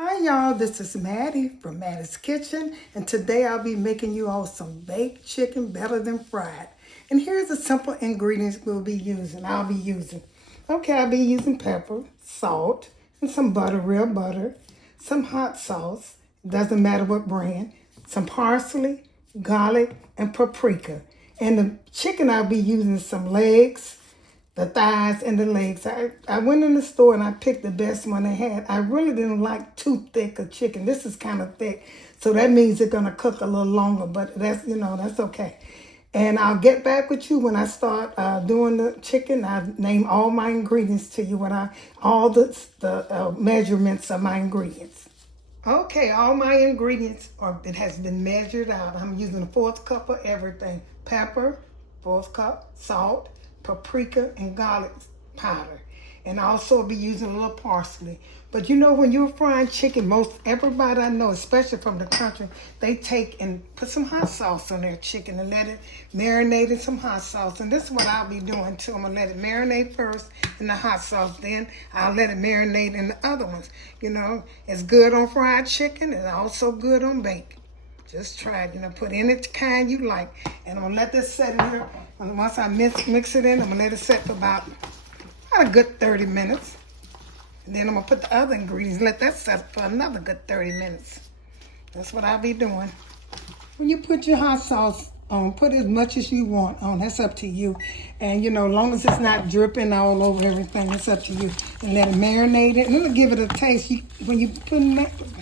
Hi y'all, this is Mattie from Mattie's Kitchen, and today I'll be making you all some baked chicken better than fried. And here's the simple ingredients I'll be using. I'll be using pepper, salt, and some butter, real butter, some hot sauce, doesn't matter what brand, some parsley, garlic, and paprika. And the chicken I'll be using some legs, the thighs and the legs. I went in the store and I picked the best one they had. I really didn't like too thick a chicken. This is kind of thick, so that means it's gonna cook a little longer, but that's okay. And I'll get back with you when I start doing the chicken. I name all my ingredients to you, all the measurements of my ingredients. Okay, all my ingredients it has been measured out. I'm using a fourth cup of everything. Pepper, fourth cup, salt, paprika, and garlic powder. And I also be using a little parsley. But you know, when you're frying chicken, most everybody I know, especially from the country, they take and put some hot sauce on their chicken and let it marinate in some hot sauce. And this is what I'll be doing too. I'm gonna let it marinate first in the hot sauce, then I'll let it marinate in the other ones. You know, it's good on fried chicken and also good on bacon. Just try it, put any kind you like. And I'm gonna let this set in here. And once I mix it in, I'm gonna let it set for about a good 30 minutes. And then I'm gonna put the other ingredients, let that set for another good 30 minutes. That's what I'll be doing. When you put your hot sauce on, put as much as you want on. That's up to you. And as long as it's not dripping all over everything, it's up to you. And let it marinate it. And it'll give it a taste. When you put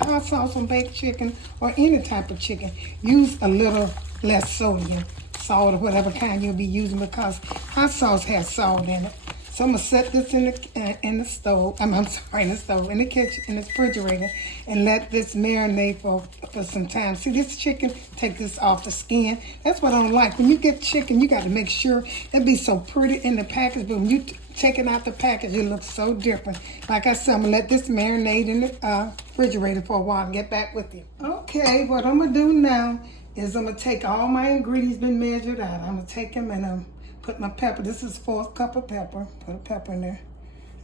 hot sauce on baked chicken or any type of chicken, use a little less sodium, salt or whatever kind you'll be using, because hot sauce has salt in it. So I'm gonna set this in the stove. In the kitchen, in the refrigerator, and let this marinate for some time. See, this chicken, take this off the skin. That's what I don't like. When you get chicken, you got to make sure it be so pretty in the package, but when you take it out the package, it looks so different. Like I said, I'm gonna let this marinate in the refrigerator for a while and get back with you. Okay, what I'm gonna do now is I'm gonna take all my ingredients been measured out. I'm gonna take them and put my pepper. This is 4th cup of pepper. Put a pepper in there.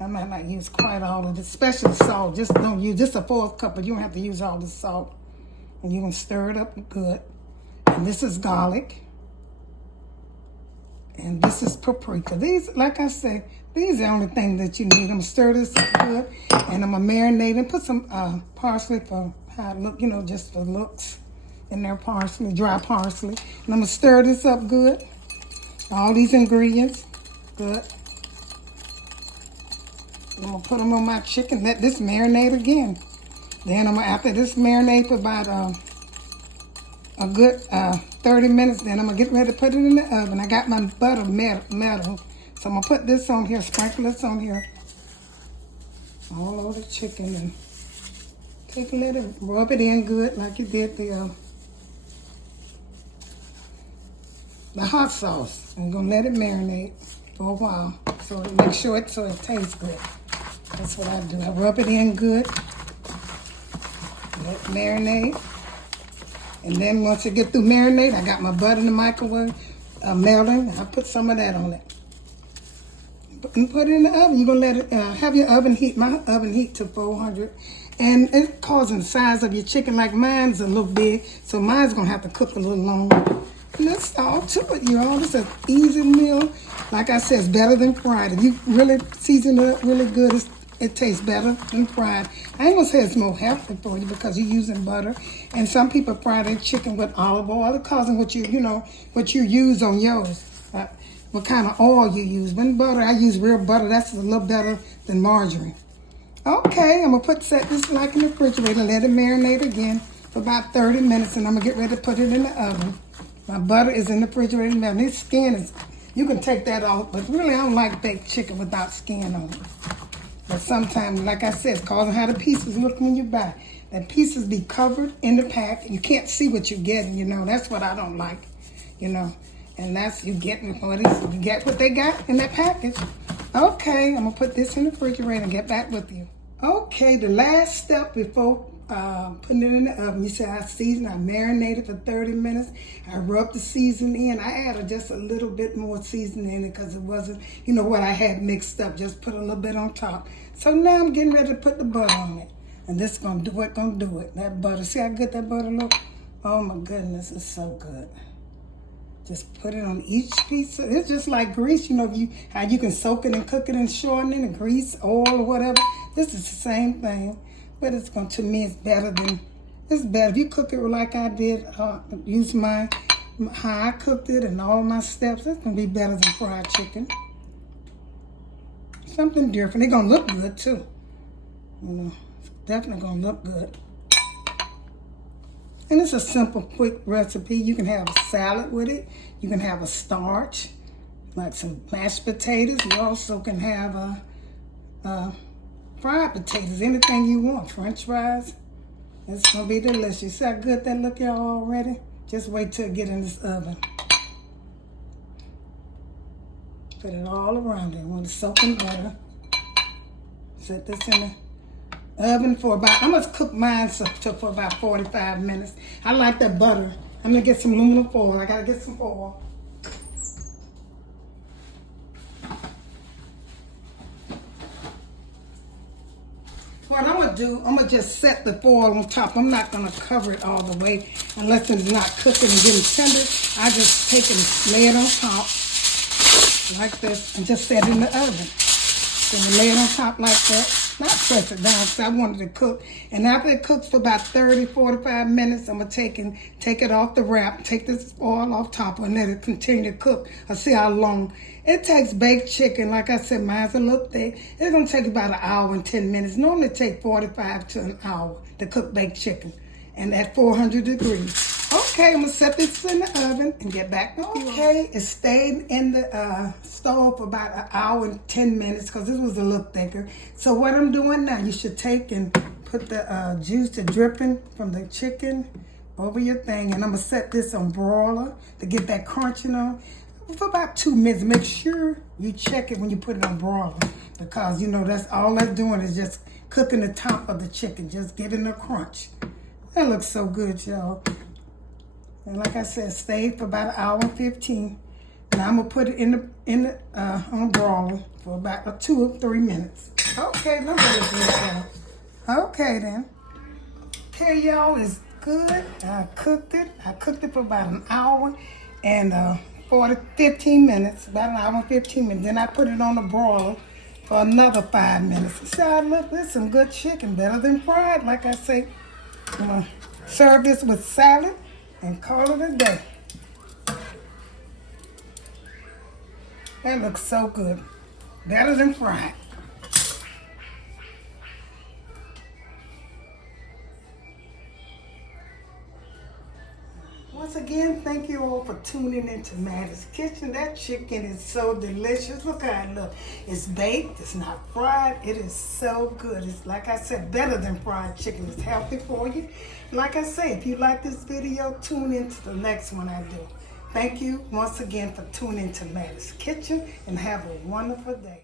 I might not use quite all of it, especially salt. Just don't use just a 4th cup, but you don't have to use all the salt. And you're gonna stir it up good. And this is garlic. And this is paprika. These, like I said, these are the only thing that you need. I'm gonna stir this up good, and I'm gonna marinate and put some parsley for how it look, just for looks. In there, parsley, dry parsley. And I'm gonna stir this up good. All these ingredients, good. And I'm gonna put them on my chicken, let this marinate again. Then after this marinate for about a good 30 minutes, then I'm gonna get ready to put it in the oven. I got my butter metal. So I'm gonna put this on here, sprinkle this on here, all over the chicken, and let it rub it in good like you did the hot sauce. I'm gonna let it marinate for a while, so make sure it tastes good. That's what I do. I rub it in good, let it marinate, and then once it get through marinate, I got my butter in the microwave melting. I put some of that on it and put it in the oven. You're gonna let it have your oven heat. My oven heat to 400, and it's causing the size of your chicken. Like mine's a little big, so mine's gonna have to cook a little longer. And that's all to it, you all. It's an easy meal. Like I said, it's better than fried. If you really season it up really good, it tastes better than fried. I ain't gonna say it's more healthy for you because you're using butter. And some people fry their chicken with olive oil. It causing what you use on yours. What kind of oil you use. When butter, I use real butter. That's a little better than margarine. Okay, I'm gonna set this like in the refrigerator and let it marinate again for about 30 minutes, and I'm gonna get ready to put it in the oven. My butter is in the refrigerator now. This skin you can take that off, but really I don't like baked chicken without skin on it. But sometimes, like I said, it's causing how the pieces look when you buy. The pieces be covered in the pack. You can't see what you're getting, That's what I don't like, And that's, you get what they got in that package. Okay, I'm gonna put this in the refrigerator and get back with you. Okay, the last step before putting it in the oven, you said I seasoned, I marinated for 30 minutes. I rubbed the seasoning in. I added just a little bit more seasoning in it because it wasn't, what I had mixed up. Just put a little bit on top. So now I'm getting ready to put the butter on it. And this gonna do it. That butter, see how good that butter look? Oh my goodness, it's so good. Just put it on each piece. It's just like grease, you know, how you can soak it and cook it and shorten it and grease, oil or whatever. This is the same thing, but it's going to me, it's better. If you cook it like I did, use how I cooked it and all my steps, it's going to be better than fried chicken. Something different. It's going to look good too. You know, it's definitely going to look good. And it's a simple, quick recipe. You can have a salad with it. You can have a starch, like some mashed potatoes. You also can have fried potatoes, anything you want, French fries. It's going to be delicious. See how good that look, y'all, already? Just wait till it get in this oven. Put it all around it. Want to soak in butter. Set this in the oven for about, I'm going to cook mine for about 45 minutes. I like that butter. I'm going to get some aluminum foil. I got to get some foil. What I'm going to do, I'm going to just set the foil on top. I'm not going to cover it all the way unless it's not cooking and getting tender. I just take it and lay it on top like this and just set it in the oven. Then lay it on top like that. Not press it down because I wanted it to cook. And after it cooks for about 30, 45 minutes, I'm going to take it off the wrap, take this oil off top and let it continue to cook. I'll see how long. It takes baked chicken. Like I said, mine's a little thick. It's going to take about an hour and 10 minutes. Normally it takes 45 to an hour to cook baked chicken. And at 400 degrees. Okay, I'm going to set this in the oven and get back with you. Okay, it stayed in the stove for about an hour and 10 minutes because this was a little thicker. So what I'm doing now, you should take and put the juice, the dripping from the chicken over your thing. And I'm going to set this on broiler to get that crunching on for about 2 minutes. Make sure you check it when you put it on broiler because, you know, that's all that's doing is just cooking the top of the chicken, just getting a crunch. That looks so good, y'all. And like I said, stayed for about an hour and 15. Now I'm gonna put it on broiler for about 2 or 3 minutes. Okay, let me look at that. Okay then. Okay, y'all, it's good. I cooked it. I cooked it for about an hour and 15 minutes. About an hour and 15 minutes. Then I put it on the broiler for another 5 minutes. See how it looks? There's some good chicken, better than fried. Like I say, I'm gonna serve this with salad and call it a day. That looks so good. Better than fried. Once again, thank you all for tuning into Mattie's Kitchen. That chicken is so delicious. Look how it looks. It's baked, it's not fried. It is so good. It's, like I said, better than fried chicken. It's healthy for you. Like I say, if you like this video, tune in to the next one I do. Thank you once again for tuning into Mattie's Kitchen and have a wonderful day.